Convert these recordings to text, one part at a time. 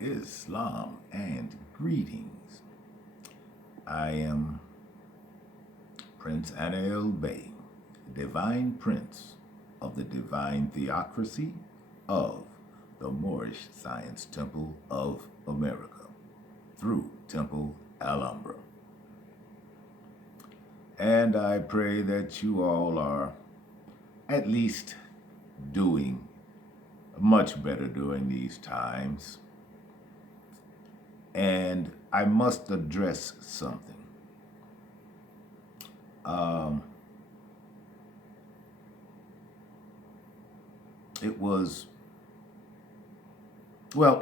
Islam, and greetings. I am Princeanaelbey, Divine Prince of the Divine Theocracy of the Moorish Science Temple of America through Temple Alhambra. And I pray that you all are at least doing much better during these times. And I must address something.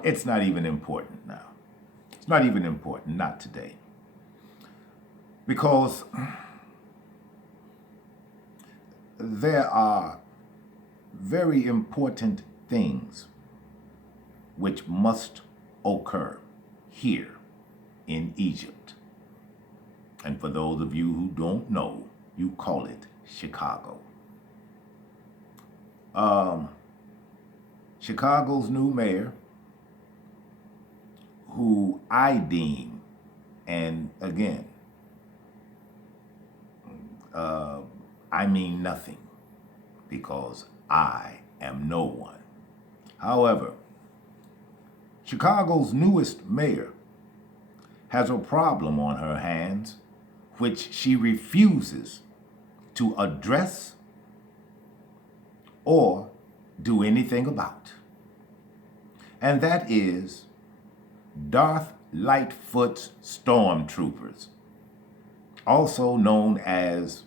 It's not even important now. It's not even important, not today. Because there are very important things which must occur here in Egypt. And for those of you who don't know, you call it Chicago. Chicago's new mayor, who I deem, and again, I mean nothing, because I am no one. However, Chicago's newest mayor has a problem on her hands which she refuses to address or do anything about. And that is Darth Lightfoot's stormtroopers, also known as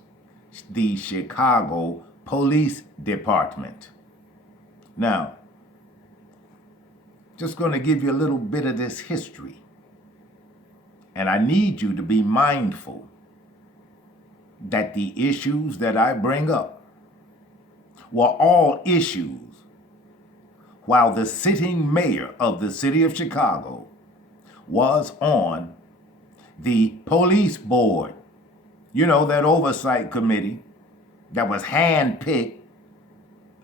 the Chicago Police Department. Now, just going to give you a little bit of this history. And I need you to be mindful that the issues that I bring up were all issues while the sitting mayor of the city of Chicago was on the police board. You know, that oversight committee that was handpicked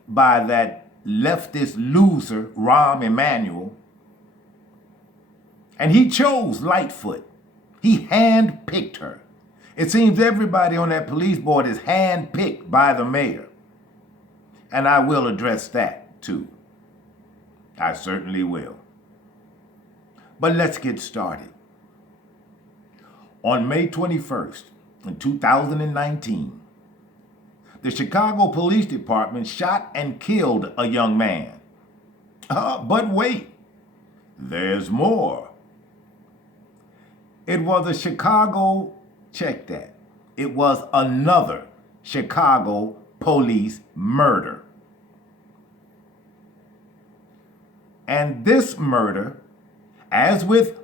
by that leftist loser, Rahm Emanuel. And he chose Lightfoot. He handpicked her. It seems everybody on that police board is handpicked by the mayor. And I will address that too. I certainly will. But let's get started. On May 21st, in 2019, the Chicago Police Department shot and killed a young man. But wait, there's more. It was a Chicago, check that, it was another Chicago police murder. And this murder, as with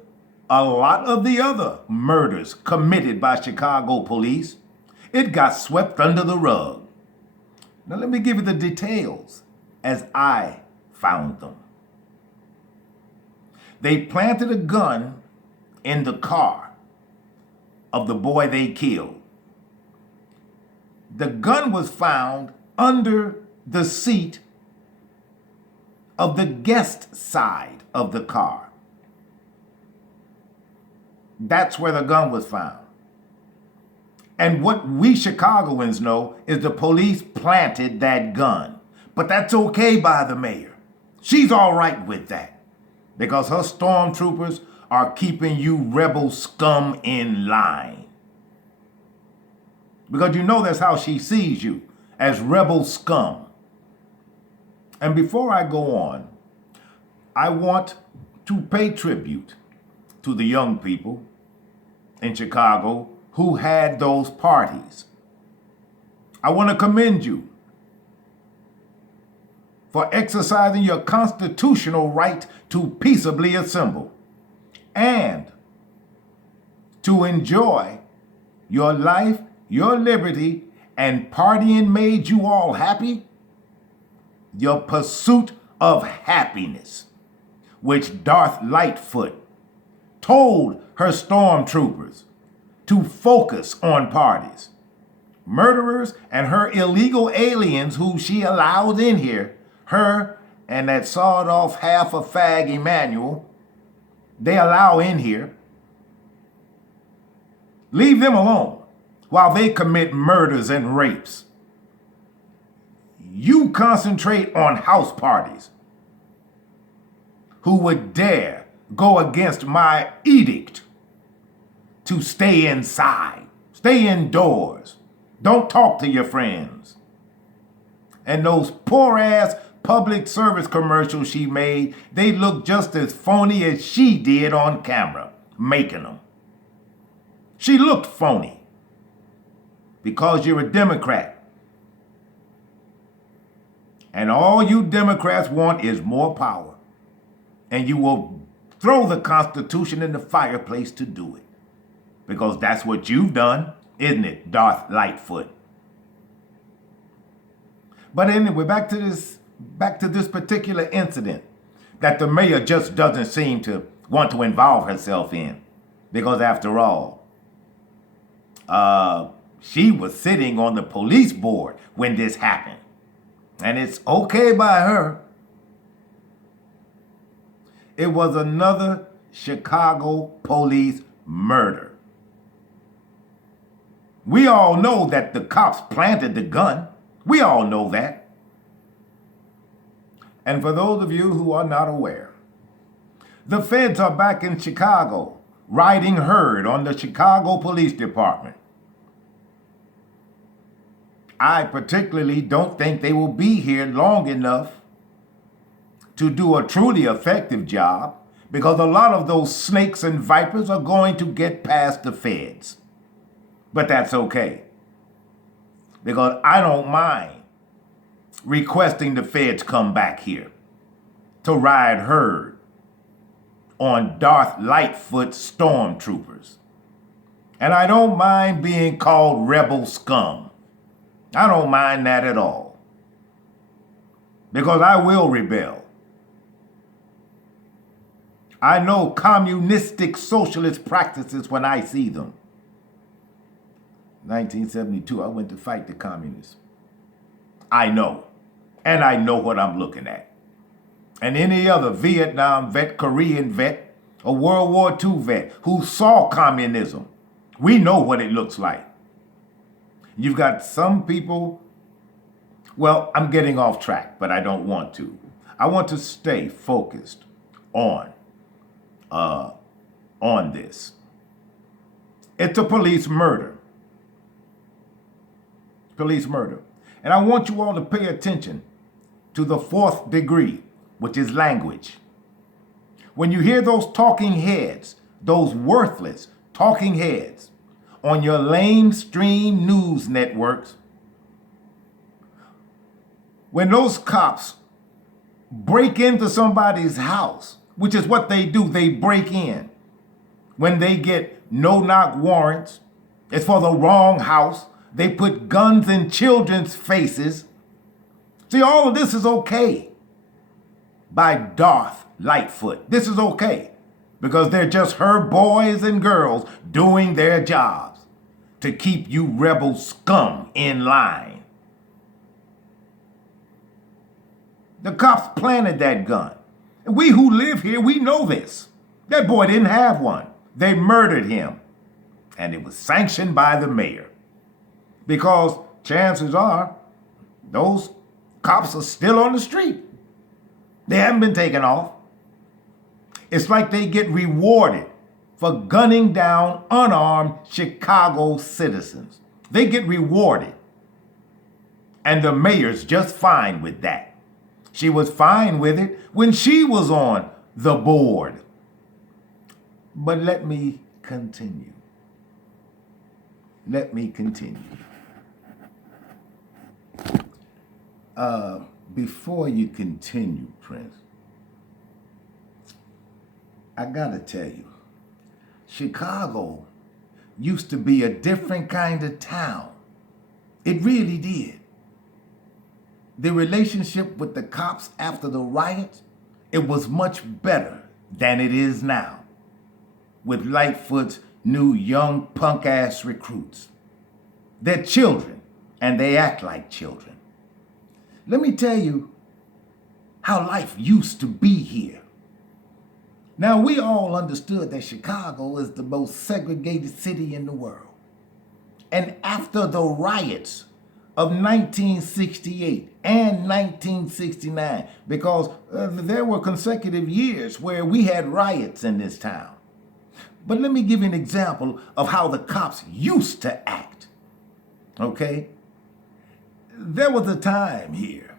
a lot of the other murders committed by Chicago police, it got swept under the rug. Now let me give you the details as I found them. They planted a gun in the car of the boy they killed. The gun was found under the seat of the guest side of the car. That's where the gun was found. And what we Chicagoans know is the police planted that gun. But that's okay by the mayor. She's all right with that, because her stormtroopers are keeping you rebel scum in line. Because you know that's how she sees you, as rebel scum. And before I go on, I want to pay tribute to the young people in Chicago who had those parties. I want to commend you for exercising your constitutional right to peaceably assemble and to enjoy your life, your liberty, and partying made you all happy. Your pursuit of happiness, which Darth Lightfoot told her stormtroopers to focus on parties. Murderers and her illegal aliens who she allowed in here, her and that sawed-off half a fag Emmanuel, they allow in here. Leave them alone while they commit murders and rapes. You concentrate on house parties. Who would dare go against my edict to stay inside, stay indoors, don't talk to your friends. And those poor ass public service commercials she made, they look just as phony as she did on camera, making them. She looked phony because you're a Democrat. And all you Democrats want is more power. And you will throw the Constitution in the fireplace to do it. Because that's what you've done, isn't it, Darth Lightfoot? But anyway, back to this particular incident that the mayor just doesn't seem to want to involve herself in. Because after all, she was sitting on the police board when this happened. And it's okay by her. It was another Chicago police murder. We all know that the cops planted the gun. We all know that. And for those of you who are not aware, the feds are back in Chicago, riding herd on the Chicago Police Department. I particularly don't think they will be here long enough to do a truly effective job, because a lot of those snakes and vipers are going to get past the feds. But that's okay, because I don't mind requesting the feds come back here to ride herd on Darth Lightfoot stormtroopers. And I don't mind being called rebel scum. I don't mind that at all, because I will rebel. I know communistic socialist practices when I see them. 1972, I went to fight the communists. I know. And I know what I'm looking at. And any other Vietnam vet, Korean vet, or World War II vet who saw communism, we know what it looks like. You've got some people, well, I'm getting off track, but I don't want to. I want to stay focused on this. It's a police murder. Police murder. And I want you all to pay attention to the fourth degree, which is language. When you hear those talking heads, those worthless talking heads on your lamestream news networks, when those cops break into somebody's house, which is what they do, they break in. When they get no-knock warrants, it's for the wrong house. They put guns in children's faces. See, all of this is okay by Darth Lightfoot. This is okay because they're just her boys and girls doing their jobs to keep you rebel scum in line. The cops planted that gun. And we who live here, we know this. That boy didn't have one. They murdered him. And it was sanctioned by the mayor. Because chances are, those cops are still on the street. They haven't been taken off. It's like they get rewarded for gunning down unarmed Chicago citizens. They get rewarded. And the mayor's just fine with that. She was fine with it when she was on the board. But let me continue. Let me continue. Before you continue, Prince, I gotta tell you, Chicago used to be a different kind of town. It really did. The relationship with the cops after the riots, it was much better than it is now with Lightfoot's new young punk-ass recruits. They're children, and they act like children. Let me tell you how life used to be here. Now, we all understood that Chicago is the most segregated city in the world. And after the riots of 1968 and 1969, because there were consecutive years where we had riots in this town. But let me give you an example of how the cops used to act, okay? There was a time here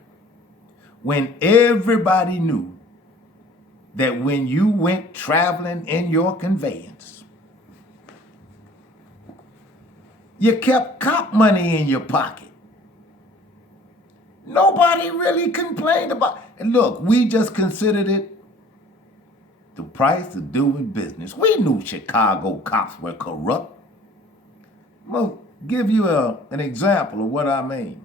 when everybody knew that when you went traveling in your conveyance, you kept cop money in your pocket. Nobody really complained about it. And look, we just considered it the price of doing business. We knew Chicago cops were corrupt. Well, give you an example of what I mean.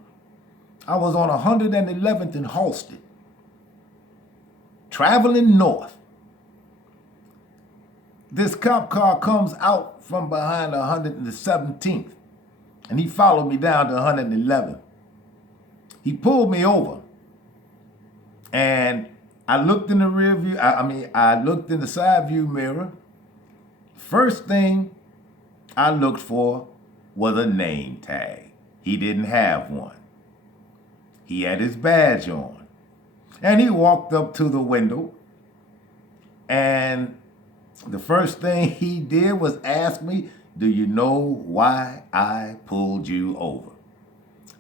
I was on 111th in Halsted, traveling north. This cop car comes out from behind 117th, and he followed me down to 111th. He pulled me over, and I looked in the rear view, I looked in the side view mirror. First thing I looked for was a name tag. He didn't have one. He had his badge on. And he walked up to the window, and the first thing he did was ask me, "Do you know why I pulled you over?"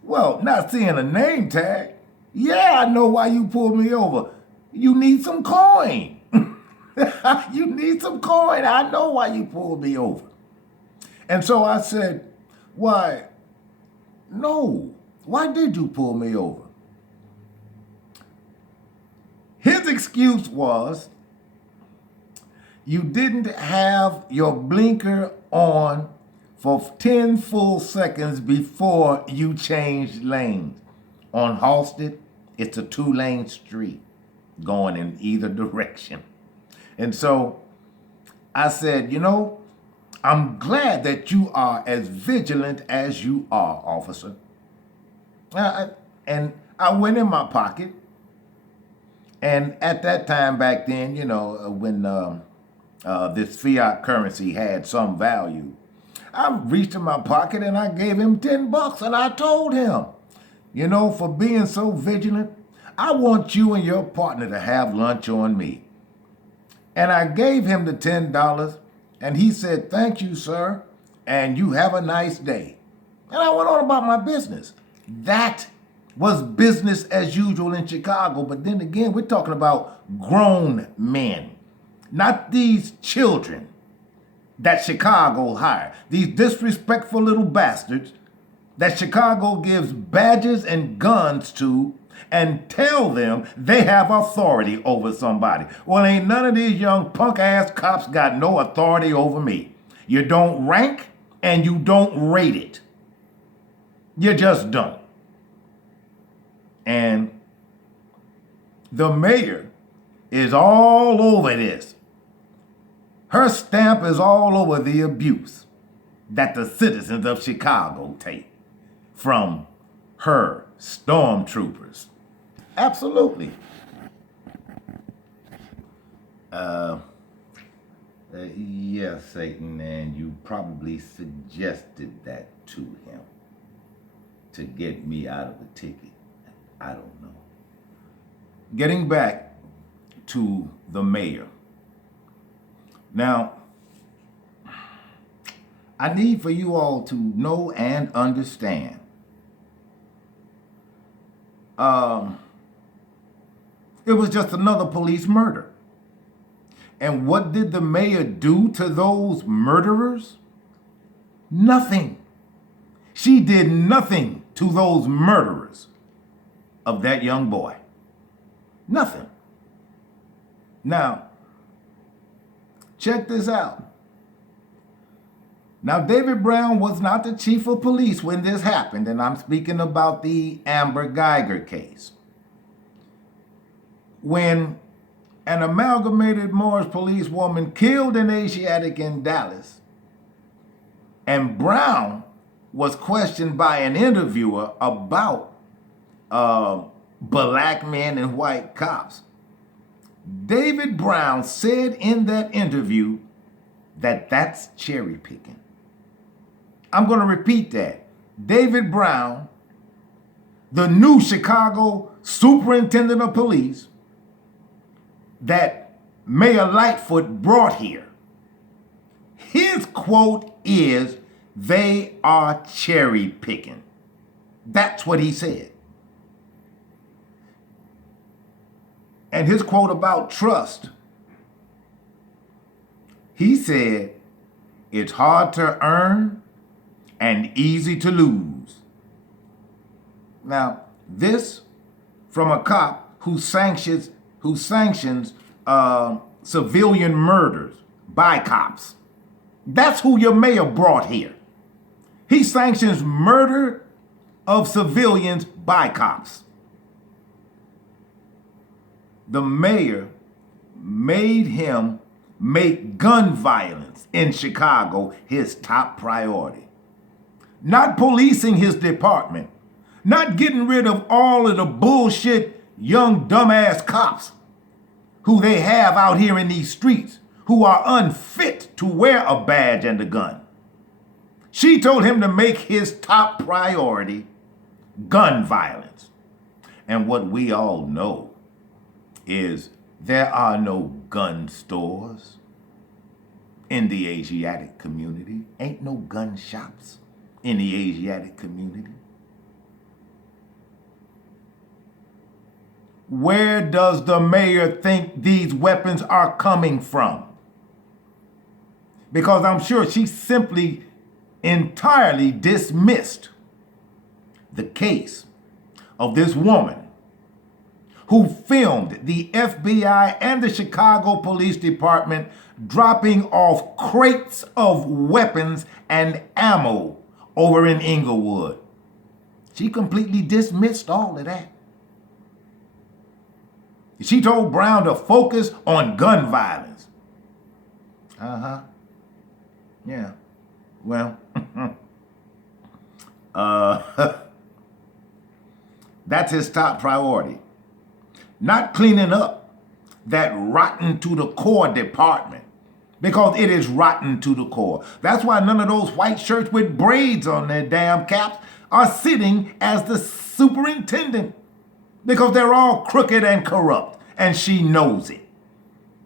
Well, not seeing a name tag, yeah, I know why you pulled me over. You need some coin. You need some coin. I know why you pulled me over. And so I said, "Why, no, why did you pull me over?" His excuse was, "You didn't have your blinker on for 10 full seconds before you changed lanes. On Halsted, it's a 2-lane street going in either direction." And so I said, "I'm glad that you are as vigilant as you are, officer." And I went in my pocket. And at that time back then, when this fiat currency had some value, I reached in my pocket and I gave him $10, and I told him, for being so vigilant, I want you and your partner to have lunch on me. And I gave him the $10, and he said, "Thank you, sir, and you have a nice day." And I went on about my business. That was business as usual in Chicago. But then again, we're talking about grown men, not these children that Chicago hired, these disrespectful little bastards that Chicago gives badges and guns to and tell them they have authority over somebody. Well, ain't none of these young punk-ass cops got no authority over me. You don't rank and you don't rate it. You just don't. And the mayor is all over this. Her stamp is all over the abuse that the citizens of Chicago take from her stormtroopers. Absolutely. Yes, Satan, and you probably suggested that to him to get me out of the ticket. I don't know. Getting back to the mayor. Now, I need for you all to know and understand. It was just another police murder. And what did the mayor do to those murderers? Nothing. She did nothing to those murderers of that young boy. Nothing. Now, check this out. Now, David Brown was not the chief of police when this happened, and I'm speaking about the Amber Geiger case. When an Amalgamated Morris policewoman killed an Asiatic in Dallas, and Brown was questioned by an interviewer about black men and white cops, David Brown said in that interview that that's cherry picking. I'm going to repeat that. David Brown, the new Chicago superintendent of police that Mayor Lightfoot brought here, his quote is, "They are cherry picking." That's what he said. And his quote about trust, he said, "It's hard to earn and easy to lose." Now, this from a cop who sanctions civilian murders by cops. That's who your mayor brought here. He sanctions murder of civilians by cops. The mayor made him make gun violence in Chicago his top priority. Not policing his department, not getting rid of all of the bullshit young dumbass cops who they have out here in these streets who are unfit to wear a badge and a gun. She told him to make his top priority gun violence. And what we all know is there are no gun stores in the Asiatic community. Ain't no gun shops in the Asiatic community. Where does the mayor think these weapons are coming from? Because I'm sure she simply entirely dismissed the case of this woman who filmed the FBI and the Chicago Police Department dropping off crates of weapons and ammo over in Inglewood. She completely dismissed all of that. She told Brown to focus on gun violence. Yeah. Well, that's his top priority. Not cleaning up that rotten to the core department, because it is rotten to the core. That's why none of those white shirts with braids on their damn caps are sitting as the superintendent, because they're all crooked and corrupt, and she knows it.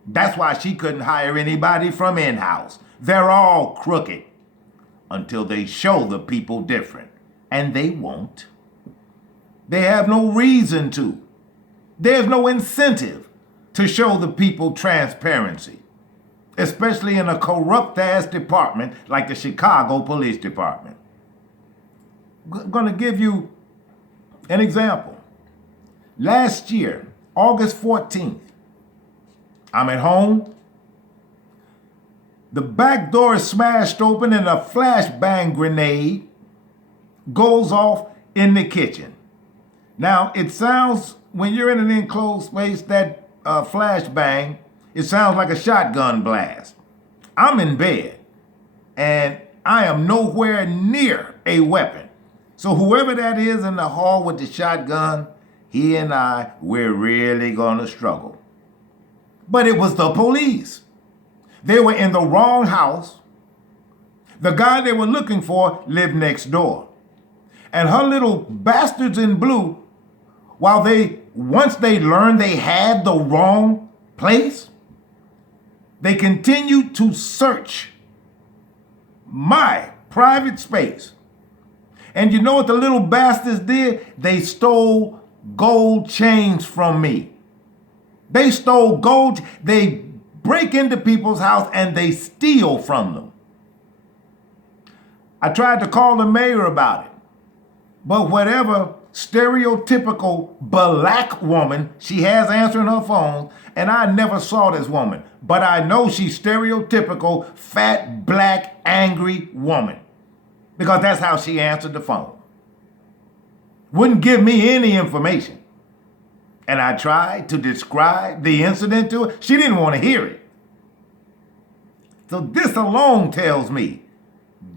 That's why she couldn't hire anybody from in-house. They're all crooked until they show the people different, and they won't. They have no reason to. There's no incentive to show the people transparency, especially in a corrupt-ass department like the Chicago Police Department. I'm going to give you an example. Last year, August 14th, I'm at home. The back door is smashed open and a flashbang grenade goes off in the kitchen. Now, it sounds, when you're in an enclosed space, that flashbang, it sounds like a shotgun blast. I'm in bed, and I am nowhere near a weapon. So whoever that is in the hall with the shotgun, he and we're really gonna struggle. But it was the police. They were in the wrong house. The guy they were looking for lived next door. And her little bastards in blue, once they learned they had the wrong place, they continued to search my private space. And you know what the little bastards did? They stole gold chains from me. They stole gold. They break into people's house and they steal from them. I tried to call the mayor about it, but whatever stereotypical black woman she has answering her phone, and I never saw this woman, but I know she's stereotypical fat, black, angry woman, because that's how she answered the phone. Wouldn't give me any information. And I tried to describe the incident to her. She didn't want to hear it. So this alone tells me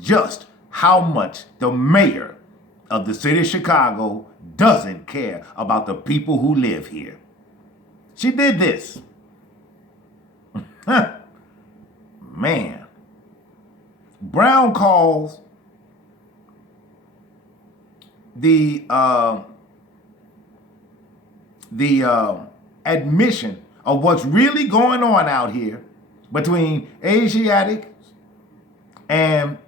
just how much the mayor of the city of Chicago doesn't care about the people who live here. She did this Man. Brown calls the admission of what's really going on out here between Asiatics and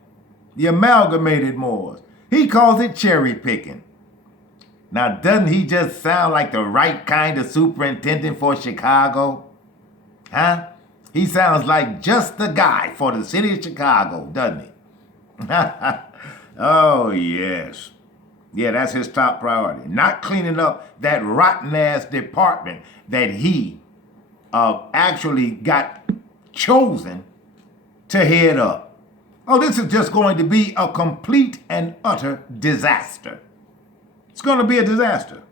the amalgamated Moors. He calls it cherry picking. Now, doesn't he just sound like the right kind of superintendent for Chicago? Huh? He sounds like just the guy for the city of Chicago, doesn't he? Oh, yes. Yeah, that's his top priority. Not cleaning up that rotten-ass department that he actually got chosen to head up. Oh, this is just going to be a complete and utter disaster. It's going to be a disaster.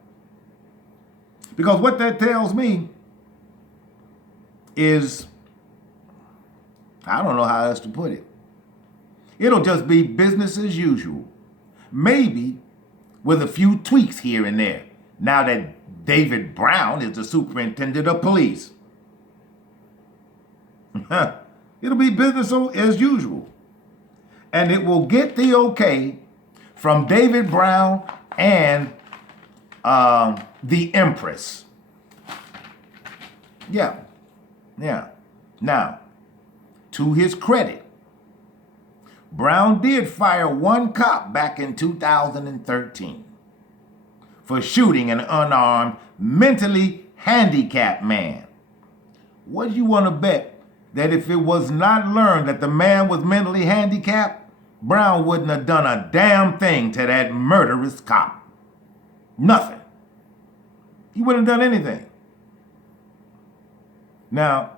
Because what that tells me is, I don't know how else to put it. It'll just be business as usual. Maybe with a few tweaks here and there, now that David Brown is the superintendent of police. It'll be business as usual. And it will get the okay from David Brown and the Empress. Yeah. Now, to his credit, Brown did fire one cop back in 2013 for shooting an unarmed, mentally handicapped man. What do you want to bet that if it was not learned that the man was mentally handicapped, Brown wouldn't have done a damn thing to that murderous cop? Nothing. He wouldn't have done anything. Now,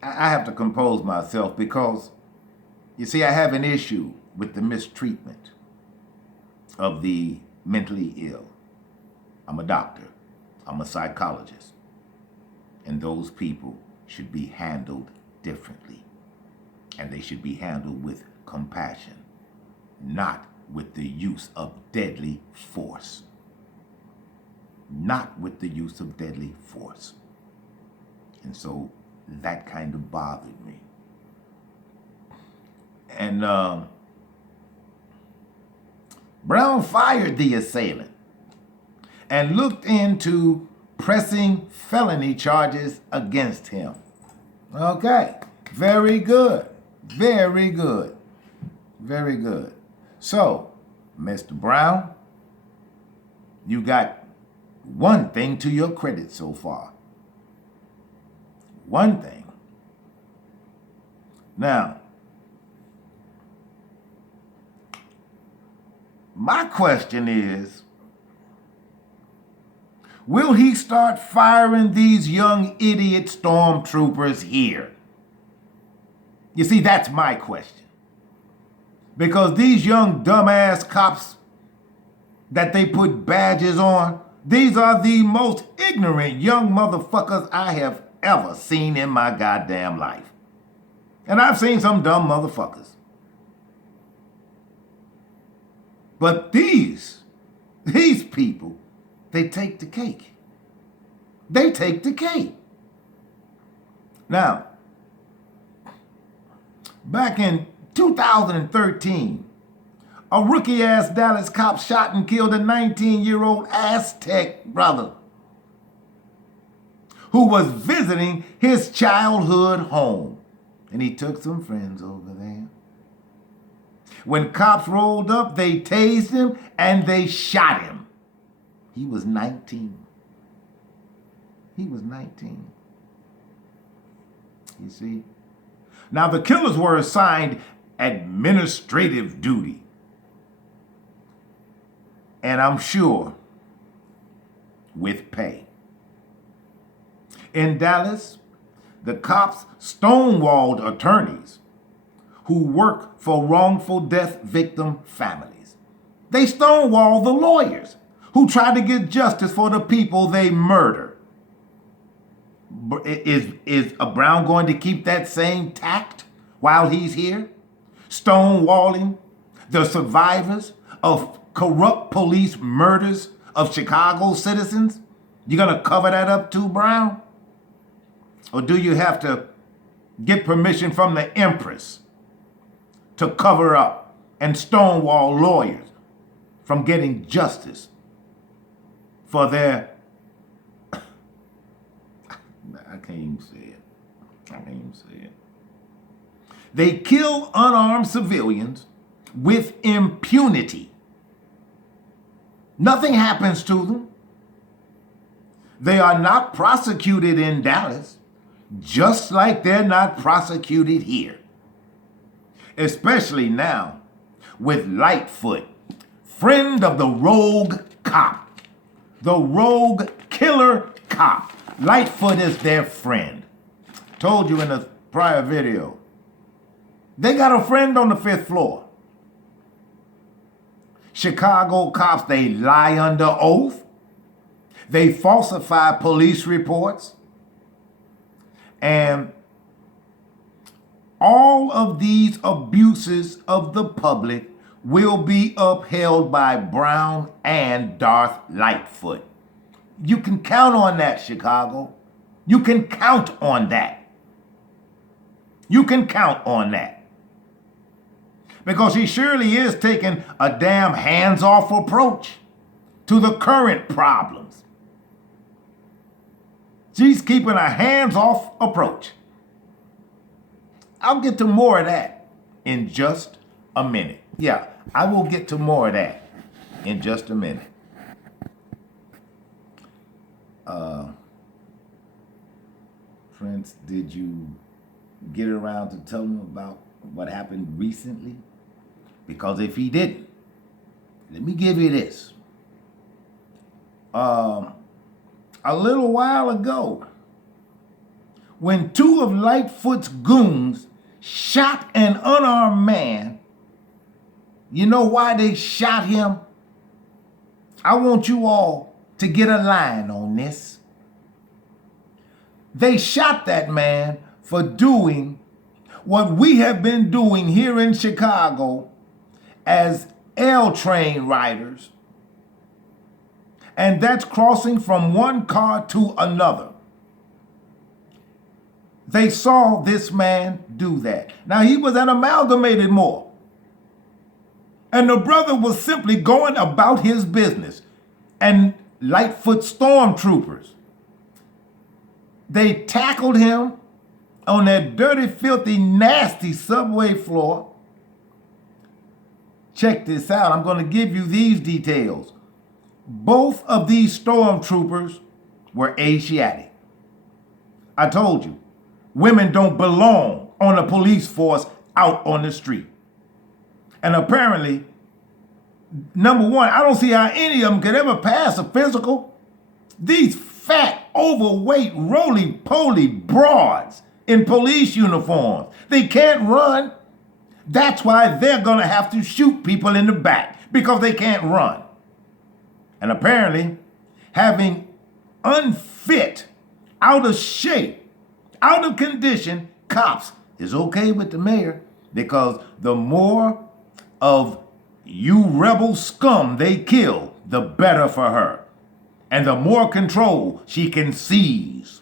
I have to compose myself because, you see, I have an issue with the mistreatment of the mentally ill. I'm a doctor. I'm a psychologist. And those people should be handled differently. And they should be handled with compassion, not with the use of deadly force. Not with the use of deadly force. And so that kind of bothered me. And Brown fired the assailant and looked into pressing felony charges against him. Okay, very good, very good, very good. So, Mr. Brown, you got one thing to your credit so far. One thing. Now, my question is, will he start firing these young idiot stormtroopers here? You see, that's my question. Because these young dumbass cops that they put badges on, these are the most ignorant young motherfuckers I have ever seen in my goddamn life. And I've seen some dumb motherfuckers. But these people, they take the cake. They take the cake. Now, back in 2013, a rookie-ass Dallas cop shot and killed a 19-year-old Aztec brother who was visiting his childhood home. And he took some friends over there. When cops rolled up, they tased him and they shot him. He was 19. He was 19. You see? Now, the killers were assigned administrative duty. And I'm sure with pay. In Dallas, the cops stonewalled attorneys who work for wrongful death victim families. They stonewalled the lawyers who try to get justice for the people they murder. Is Brown going to keep that same tact while he's here? Stonewalling the survivors of corrupt police murders of Chicago citizens? You gonna cover that up too, Brown? Or do you have to get permission from the Empress to cover up and stonewall lawyers from getting justice for their... I can't even say it. I can't even say it. They kill unarmed civilians with impunity. Nothing happens to them. They are not prosecuted in Dallas, just like they're not prosecuted here. Especially now with Lightfoot, friend of the rogue cop, the rogue killer cop. Lightfoot is their friend. Told you in a prior video. They got a friend on the 5th floor. Chicago cops, they lie under oath. They falsify police reports. And all of these abuses of the public will be upheld by Brown and Darth Lightfoot. You can count on that, Chicago. You can count on that. You can count on that. Because he surely is taking a damn hands-off approach to the current problems. She's keeping a hands-off approach. I'll get to more of that in just a minute. Yeah, I will get to more of that in just a minute. Prince, did you get around to telling him about what happened recently? Because if he didn't, let me give you this. A little while ago, when 2 of Lightfoot's goons shot an unarmed man, you know why they shot him? I want you all to get a line on this. They shot that man for doing what we have been doing here in Chicago as L train riders, and that's crossing from one car to another. They saw this man do that. Now, he was an amalgamated Moor, and the brother was simply going about his business. And Lightfoot stormtroopers, they tackled him on that dirty, filthy, nasty subway floor. Check this out. I'm going to give you these details. Both of these stormtroopers were Asiatic. I told you, women don't belong on a police force out on the street. And apparently, number one, I don't see how any of them could ever pass a physical. These fat, overweight, roly-poly broads in police uniforms, they can't run. That's why they're going to have to shoot people in the back, because they can't run. And apparently, having unfit, out of shape, out of condition cops is okay with the mayor, because the more of you rebel scum they kill, the better for her. And the more control she can seize.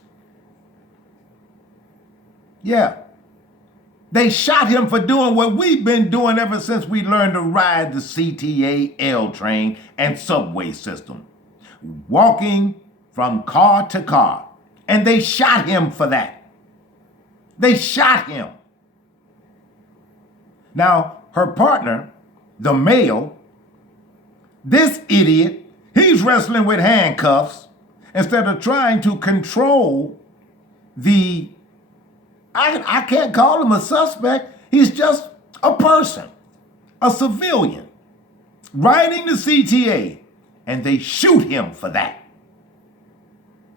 Yeah. They shot him for doing what we've been doing ever since we learned to ride the CTA L train and subway system. Walking from car to car. And they shot him for that. They shot him. Now, her partner, the male, this idiot, he's wrestling with handcuffs instead of trying to control the... I can't call him a suspect. He's just a person, a civilian, riding the CTA, and they shoot him for that.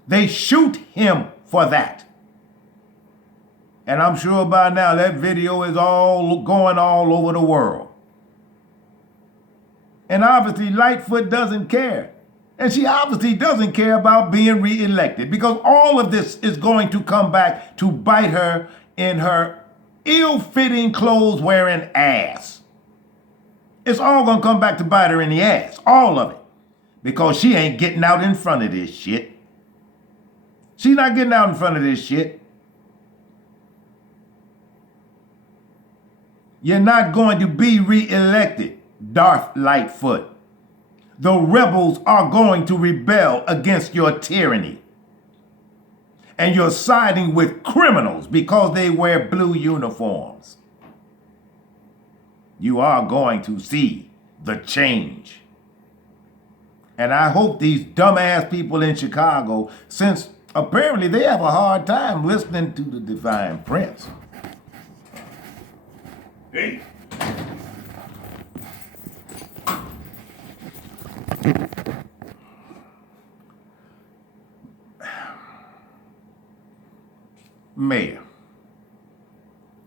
They shoot him for that. And I'm sure by now that video is all going all over the world. And obviously Lightfoot doesn't care. And she obviously doesn't care about being reelected, because all of this is going to come back to bite her in her ill-fitting clothes wearing ass. It's all gonna come back to bite her in the ass. All of it. Because she ain't getting out in front of this shit. She's not getting out in front of this shit. You're not going to be re-elected, Darth Lightfoot. The rebels are going to rebel against your tyranny. And you're siding with criminals because they wear blue uniforms. You are going to see the change. And I hope these dumbass people in Chicago, since apparently they have a hard time listening to the Divine Prince. Hey.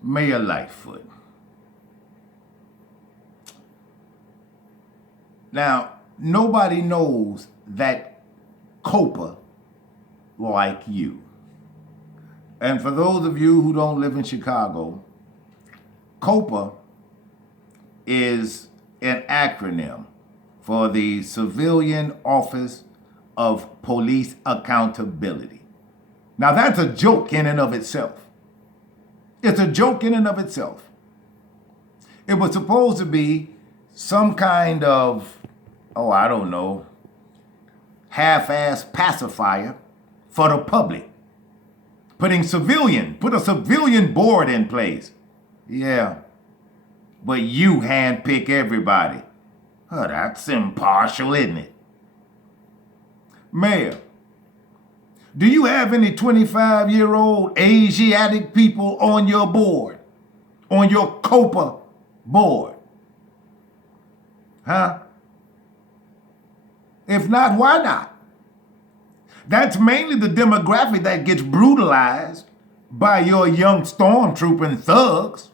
Mayor Lightfoot. Now, nobody knows that Copa like you. And for those of you who don't live in Chicago, COPA is an acronym for the Civilian Office of Police Accountability. Now that's a joke in and of itself. It's a joke in and of itself. It was supposed to be some kind of, I don't know, half-ass pacifier for the public. Put a civilian board in place. Yeah, but you handpick everybody. That's impartial, isn't it? Mayor, do you have any 25-year-old Asiatic people on your board? On your COPA board? Huh? If not, why not? That's mainly the demographic that gets brutalized by your young stormtrooping thugs.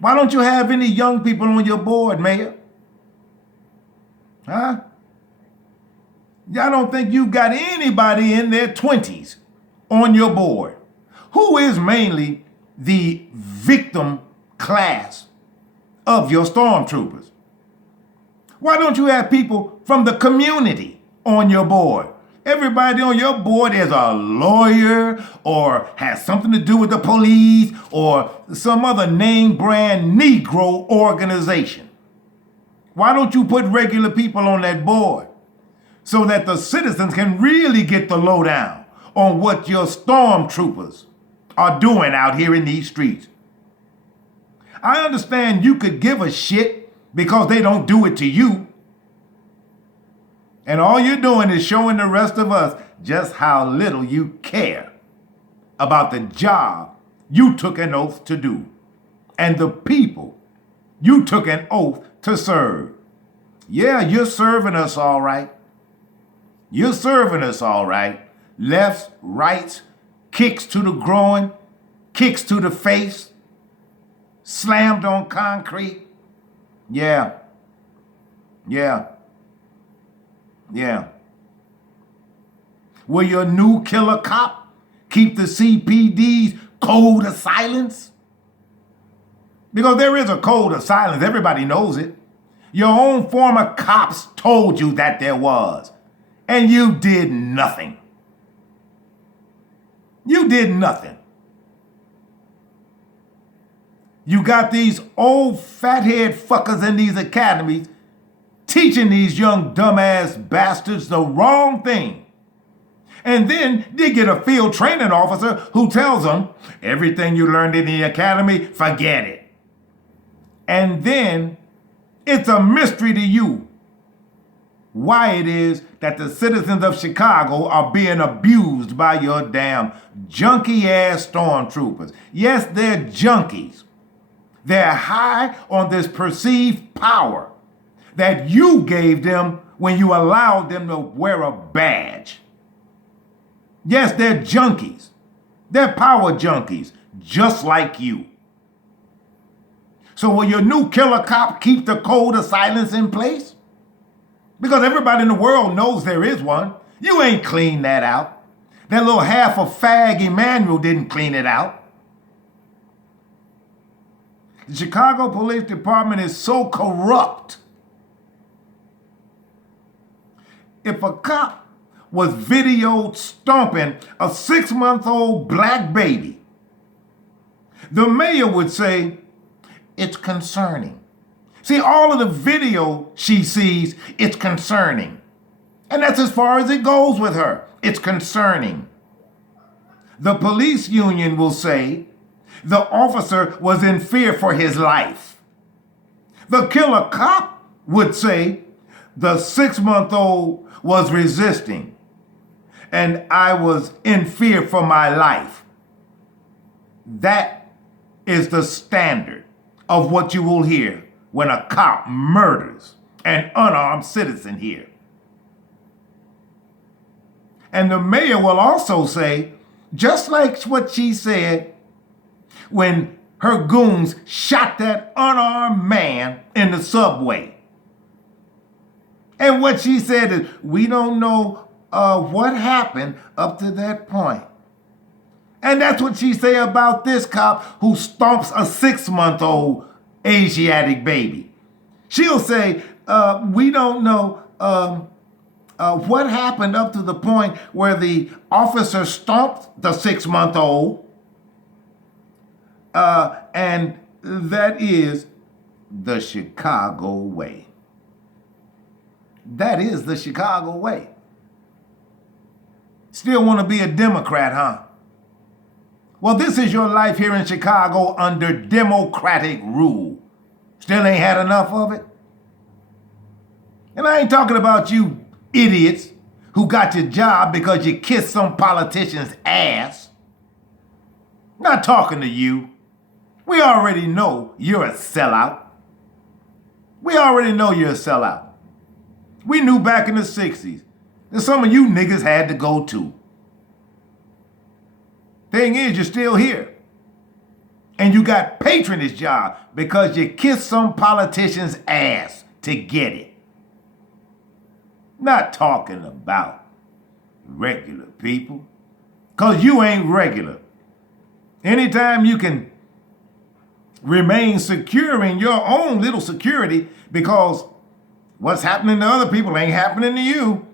Why don't you have any young people on your board, Mayor? Huh? Y'all don't think you got anybody in their 20s on your board? Who is mainly the victim class of your stormtroopers? Why don't you have people from the community on your board? Everybody on your board is a lawyer or has something to do with the police or some other name brand Negro organization. Why don't you put regular people on that board so that the citizens can really get the lowdown on what your stormtroopers are doing out here in these streets? I understand you could give a shit because they don't do it to you. And all you're doing is showing the rest of us just how little you care about the job you took an oath to do and the people you took an oath to serve. Yeah, you're serving us all right. You're serving us all right. Lefts, rights, kicks to the groin, kicks to the face, slammed on concrete. Yeah. Will your new killer cop keep the CPD's code of silence? Because there is a code of silence. Everybody knows it. Your own former cops told you that there was. And you did nothing. You did nothing. You got these old fathead fuckers in these academies teaching these young dumbass bastards the wrong thing. And then they get a field training officer who tells them, everything you learned in the academy, forget it. And then it's a mystery to you why it is that the citizens of Chicago are being abused by your damn junkie-ass stormtroopers. Yes, they're junkies. They're high on this perceived power that you gave them when you allowed them to wear a badge. Yes, they're junkies. They're power junkies, just like you. So will your new killer cop keep the code of silence in place? Because everybody in the world knows there is one. You ain't cleaned that out. That little half a fag Emmanuel didn't clean it out. The Chicago Police Department is so corrupt. If a cop was videoed stomping a 6-month-old black baby, the mayor would say, it's concerning. See, all of the video she sees, it's concerning. And that's as far as it goes with her. It's concerning. The police union will say the officer was in fear for his life. The killer cop would say the 6-month-old was resisting and I was in fear for my life. That is the standard of what you will hear when a cop murders an unarmed citizen here. And the mayor will also say, just like what she said when her goons shot that unarmed man in the subway. And what she said is, we don't know what happened up to that point. And that's what she say about this cop who stomps a 6-month-old Asiatic baby. She'll say, we don't know what happened up to the point where the officer stomped the 6-month-old. And that is the Chicago way. That is the Chicago way. Still want to be a Democrat, huh? Well, this is your life here in Chicago under Democratic rule. Still ain't had enough of it? And I ain't talking about you idiots who got your job because you kissed some politician's ass. Not talking to you. We already know you're a sellout. We already know you're a sellout. We knew back in the 60s that some of you niggas had to go too. Thing is, you're still here. And you got patronage job because you kissed some politician's ass to get it. Not talking about regular people, because you ain't regular. Anytime you can remain secure in your own little security because what's happening to other people ain't happening to you,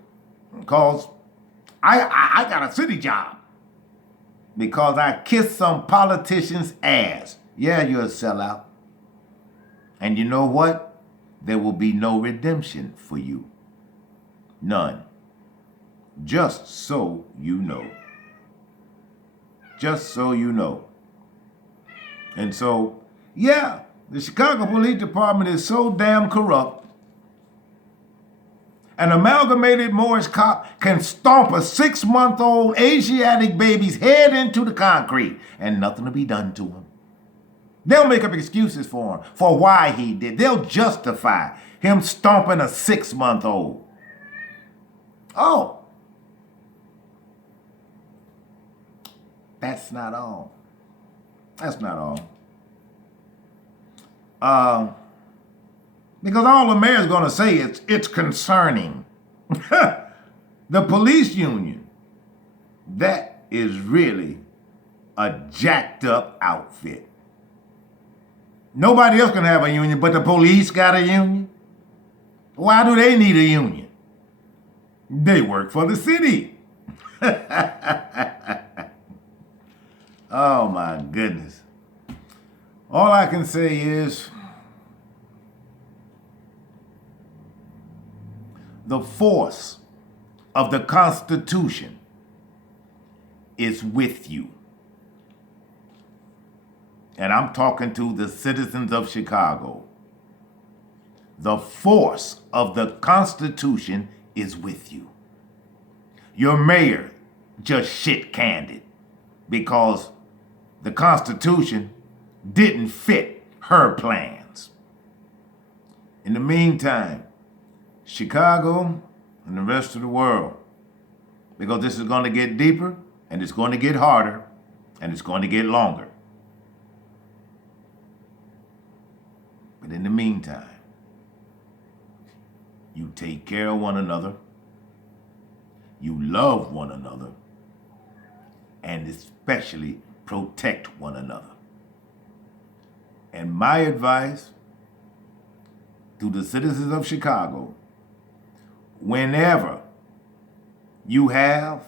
because I got a city job because I kissed some politician's ass. Yeah, you're a sellout. And you know what? There will be no redemption for you. None. Just so you know. Just so you know. And so, yeah, the Chicago Police Department is so damn corrupt. An amalgamated Moorish cop can stomp a 6-month-old Asiatic baby's head into the concrete and nothing will be done to him. They'll make up excuses for him for why he did. They'll justify him stomping a 6-month-old. Oh, that's not all. That's not all. Because all the mayor's going to say is, it's concerning. The police union, that is really a jacked up outfit. Nobody else can have a union, but the police got a union. Why do they need a union? They work for the city. Oh my goodness. All I can say is the force of the Constitution is with you. And I'm talking to the citizens of Chicago. The force of the Constitution is with you. Your mayor just shit-canned because the Constitution didn't fit her plans. In the meantime, Chicago and the rest of the world, because this is going to get deeper and it's going to get harder and it's going to get longer. But in the meantime, you take care of one another, you love one another, and especially protect one another. And my advice to the citizens of Chicago, whenever you have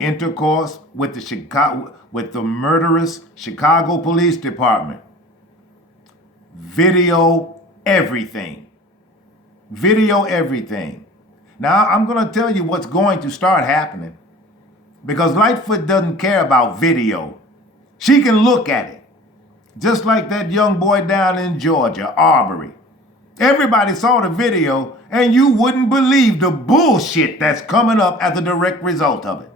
intercourse with the murderous Chicago Police Department, video everything. Video everything. Now, I'm going to tell you what's going to start happening, because Lightfoot doesn't care about video. She can look at it. Just like that young boy down in Georgia, Arbery. Everybody saw the video, and you wouldn't believe the bullshit that's coming up as a direct result of it.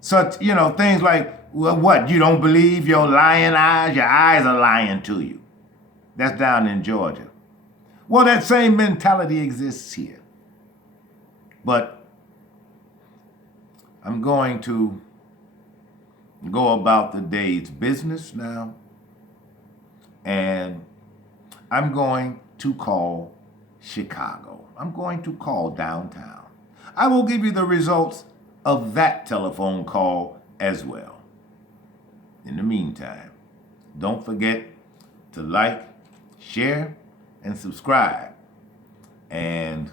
Such, things like, well, what, you don't believe your lying eyes? Your eyes are lying to you. That's down in Georgia. Well, that same mentality exists here. But I'm going to go about the day's business now, and I'm going to call Chicago. I'm going to call downtown. I will give you the results of that telephone call as well. In the meantime, don't forget to like, share, and subscribe. And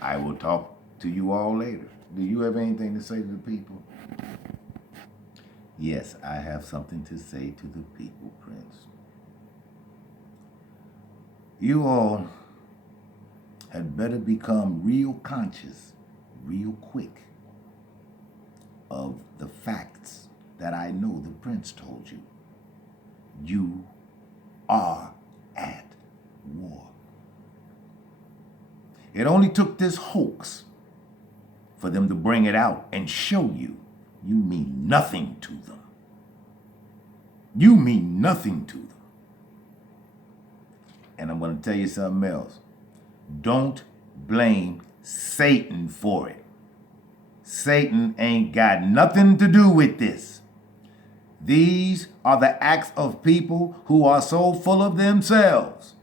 I will talk to you all later. Do you have anything to say to the people? Yes, I have something to say to the people, Prince. You all had better become real conscious, real quick, of the facts that I know the Prince told you. You are at war. It only took this hoax for them to bring it out and show you mean nothing to them. You mean nothing to them. And I'm going to tell you something else. Don't blame Satan for it. Satan ain't got nothing to do with this. These are the acts of people who are so full of themselves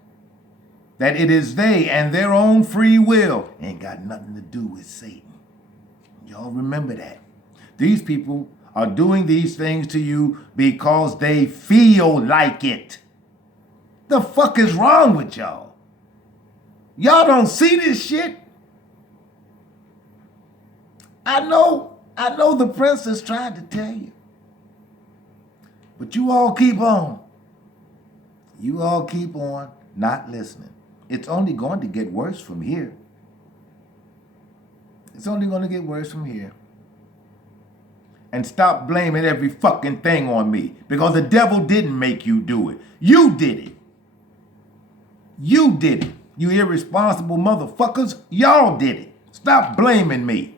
that it is they and their own free will. Ain't got nothing to do with Satan. Y'all remember that. These people are doing these things to you because they feel like it. The fuck is wrong with y'all? Y'all don't see this shit? I know the Prince is trying to tell you. But you all keep on. You all keep on not listening. It's only going to get worse from here. It's only going to get worse from here. And stop blaming every fucking thing on me, because the devil didn't make you do it. You did it. You did it. You irresponsible motherfuckers. Y'all did it. Stop blaming me.